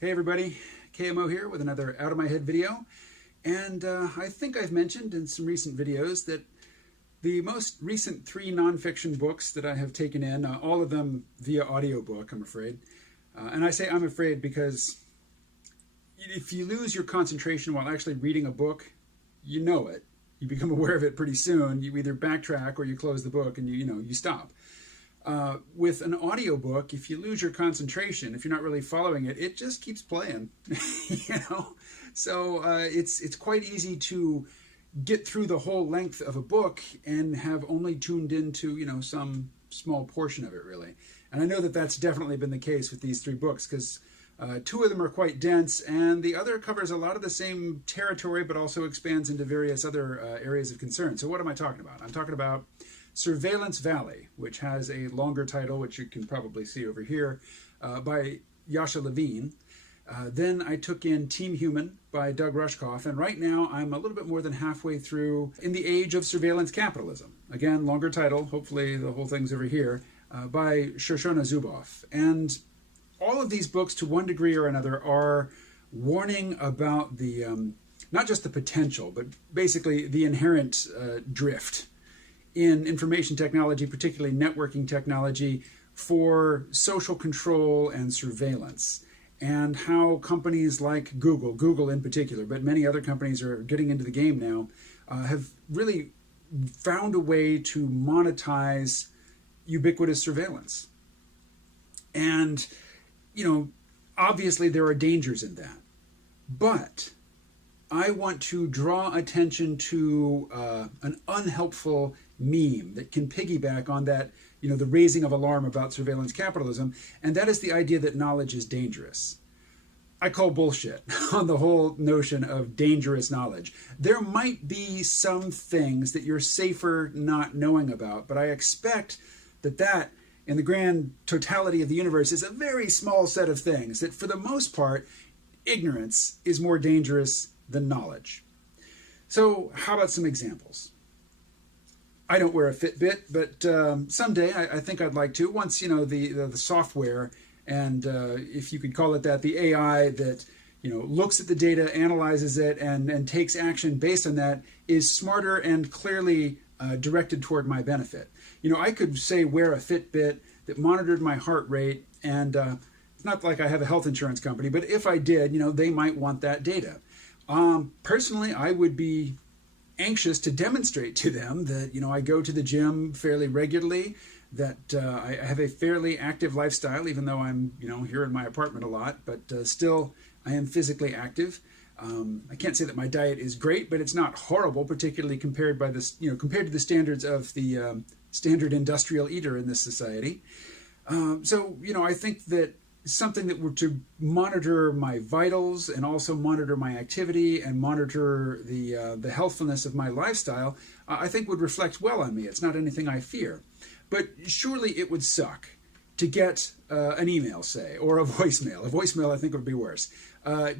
Hey everybody, KMO here with another Out of My Head video. And I think I've mentioned in some recent videos that the most recent 3 nonfiction books that I have taken in, all of them via audiobook, I'm afraid. And I say I'm afraid because if you lose your concentration while actually reading a book, you know it. You become aware of it pretty soon. You either backtrack or you close the book and you stop. With an audiobook, if you lose your concentration, if you're not really following it, it just keeps playing, So it's quite easy to get through the whole length of a book and have only tuned into, some small portion of it, really. And I know that that's definitely been the case with these 3 books, because 2 of them are quite dense, and the other covers a lot of the same territory, but also expands into various other areas of concern. So what am I talking about? I'm talking about Surveillance Valley, which has a longer title, which you can probably see over here, by Yasha Levine. Then I took in Team Human by Doug Rushkoff, and right now I'm a little bit more than halfway through In the Age of Surveillance Capitalism. Again, longer title, hopefully the whole thing's over here, by Shoshana Zuboff. And all of these books, to one degree or another, are warning about the, not just the potential, but basically the inherent drift in information technology, particularly networking technology, for social control and surveillance, and how companies like Google in particular, but many other companies are getting into the game now, have really found a way to monetize ubiquitous surveillance. And, obviously there are dangers in that. But I want to draw attention to an unhelpful meme that can piggyback on that, the raising of alarm about surveillance capitalism, and that is the idea that knowledge is dangerous. I call bullshit on the whole notion of dangerous knowledge. There might be some things that you're safer not knowing about, but I expect that in the grand totality of the universe is a very small set of things that, for the most part, ignorance is more dangerous than knowledge. So how about some examples? I don't wear a Fitbit, but someday I think I'd like to. Once the software, and if you could call it that, the AI that looks at the data, analyzes it, and takes action based on that, is smarter and clearly directed toward my benefit. I could say wear a Fitbit that monitored my heart rate, and it's not like I have a health insurance company, but if I did, they might want that data. Personally, I would be anxious to demonstrate to them that, I go to the gym fairly regularly, that I have a fairly active lifestyle, even though I'm, here in my apartment a lot, but still I am physically active. I can't say that my diet is great, but it's not horrible, particularly compared to the standards of the standard industrial eater in this society. So, I think that something that were to monitor my vitals and also monitor my activity and monitor the healthfulness of my lifestyle, I think would reflect well on me. It's not anything I fear. But surely it would suck to get an email, say, or a voicemail. A voicemail, I think, would be worse,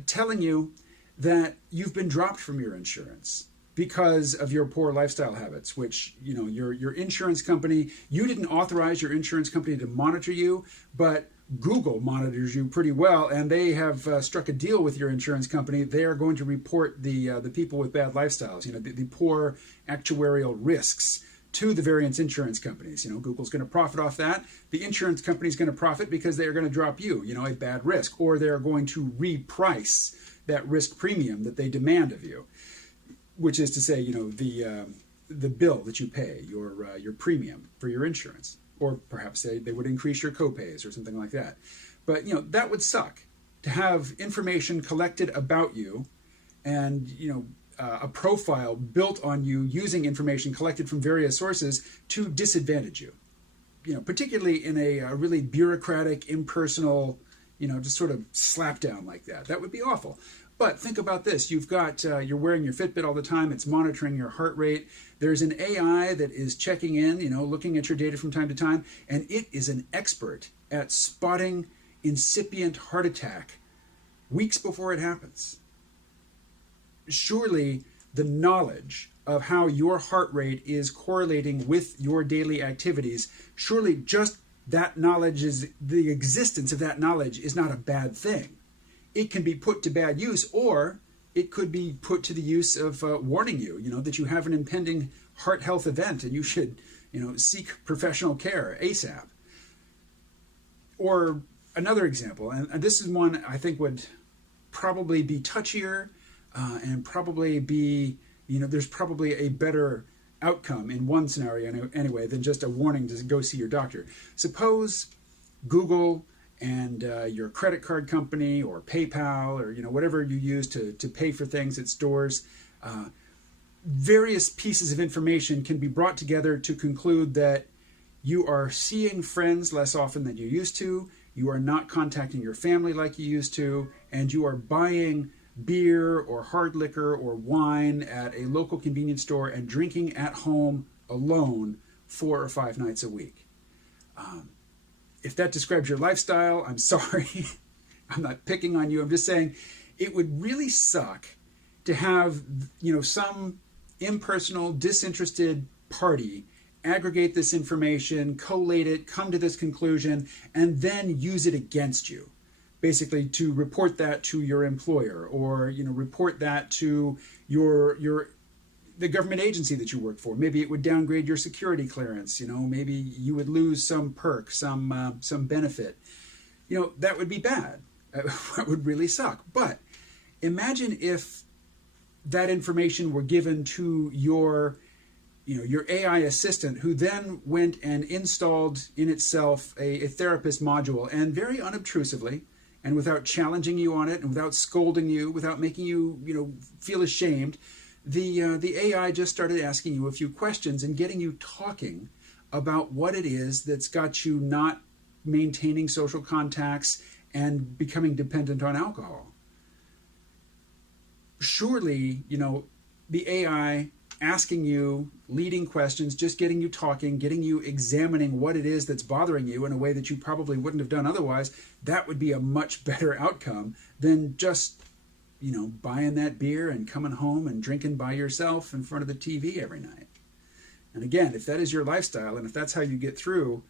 telling you that you've been dropped from your insurance because of your poor lifestyle habits, which, your insurance company, you didn't authorize your insurance company to monitor you, but Google monitors you pretty well, and they have struck a deal with your insurance company. They are going to report the people with bad lifestyles, the poor actuarial risks to the various insurance companies. Google's going to profit off that. The insurance company's going to profit because they are going to drop you, a bad risk, or they're going to reprice that risk premium that they demand of you, which is to say, the bill that you pay, your premium for your insurance. Or perhaps they would increase your copays or something like that. But, that would suck to have information collected about you and, a profile built on you using information collected from various sources to disadvantage you. Particularly in a really bureaucratic, impersonal, just sort of slap down like that. That would be awful. But think about this. You've got, you're wearing your Fitbit all the time. It's monitoring your heart rate. There's an AI that is checking in, looking at your data from time to time. And it is an expert at spotting incipient heart attack weeks before it happens. Surely the knowledge of how your heart rate is correlating with your daily activities, surely just that knowledge, is the existence of that knowledge, is not a bad thing. it can be put to bad use, or it could be put to the use of warning you, that you have an impending heart health event and you should, seek professional care ASAP. Or another example, and this is one I think would probably be touchier and probably be, there's probably a better outcome in one scenario anyway than just a warning to go see your doctor. Suppose Google and your credit card company or PayPal or whatever you use to pay for things at stores, various pieces of information can be brought together to conclude that you are seeing friends less often than you used to, you are not contacting your family like you used to, and you are buying beer or hard liquor or wine at a local convenience store and drinking at home alone 4 or 5 nights a week. If that describes your lifestyle, I'm sorry. I'm not picking on you. I'm just saying it would really suck to have, some impersonal, disinterested party aggregate this information, collate it, come to this conclusion, and then use it against you. Basically to report that to your employer or, report that to the government agency that you work for. Maybe it would downgrade your security clearance. Maybe you would lose some perk, some benefit. That would be bad. That would really suck. But imagine if that information were given to your AI assistant, who then went and installed in itself a therapist module, and very unobtrusively, and without challenging you on it, and without scolding you, without making you, feel ashamed, the AI just started asking you a few questions and getting you talking about what it is that's got you not maintaining social contacts and becoming dependent on alcohol. Surely, the AI asking you leading questions, just getting you talking, getting you examining what it is that's bothering you in a way that you probably wouldn't have done otherwise, that would be a much better outcome than just, buying that beer and coming home and drinking by yourself in front of the TV every night. And again, if that is your lifestyle and if that's how you get through,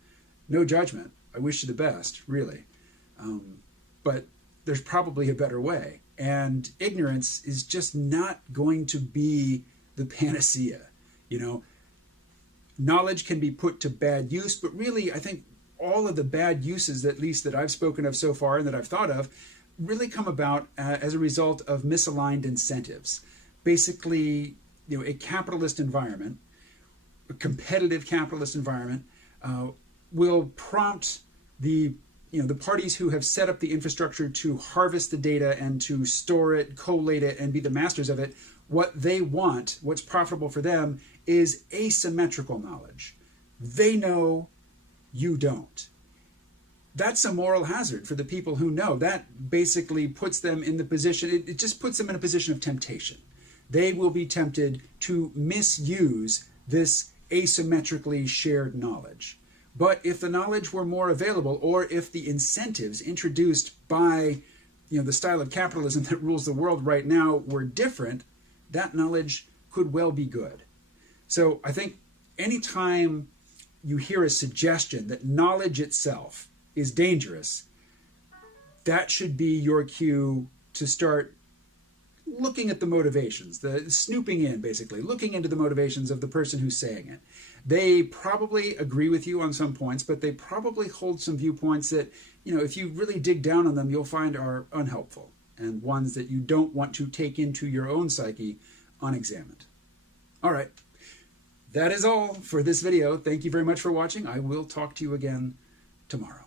no judgment. I wish you the best, really. But there's probably a better way. And ignorance is just not going to be the panacea. Knowledge can be put to bad use, but really I think all of the bad uses, at least that I've spoken of so far and that I've thought of, really come about as a result of misaligned incentives. Basically, a capitalist environment, a competitive capitalist environment, will prompt the parties who have set up the infrastructure to harvest the data and to store it, collate it, and be the masters of it. What they want, what's profitable for them, is asymmetrical knowledge. They know, you don't. That's a moral hazard for the people who know. That basically puts them in the position, it just puts them in a position of temptation. They will be tempted to misuse this asymmetrically shared knowledge. But if the knowledge were more available, or if the incentives introduced by the style of capitalism that rules the world right now were different, that knowledge could well be good. So I think anytime you hear a suggestion that knowledge itself is dangerous, that should be your cue to start looking at the motivations, the snooping in, basically, looking into the motivations of the person who's saying it. They probably agree with you on some points, but they probably hold some viewpoints that, if you really dig down on them, you'll find are unhelpful and ones that you don't want to take into your own psyche unexamined. All right. That is all for this video. Thank you very much for watching. I will talk to you again tomorrow.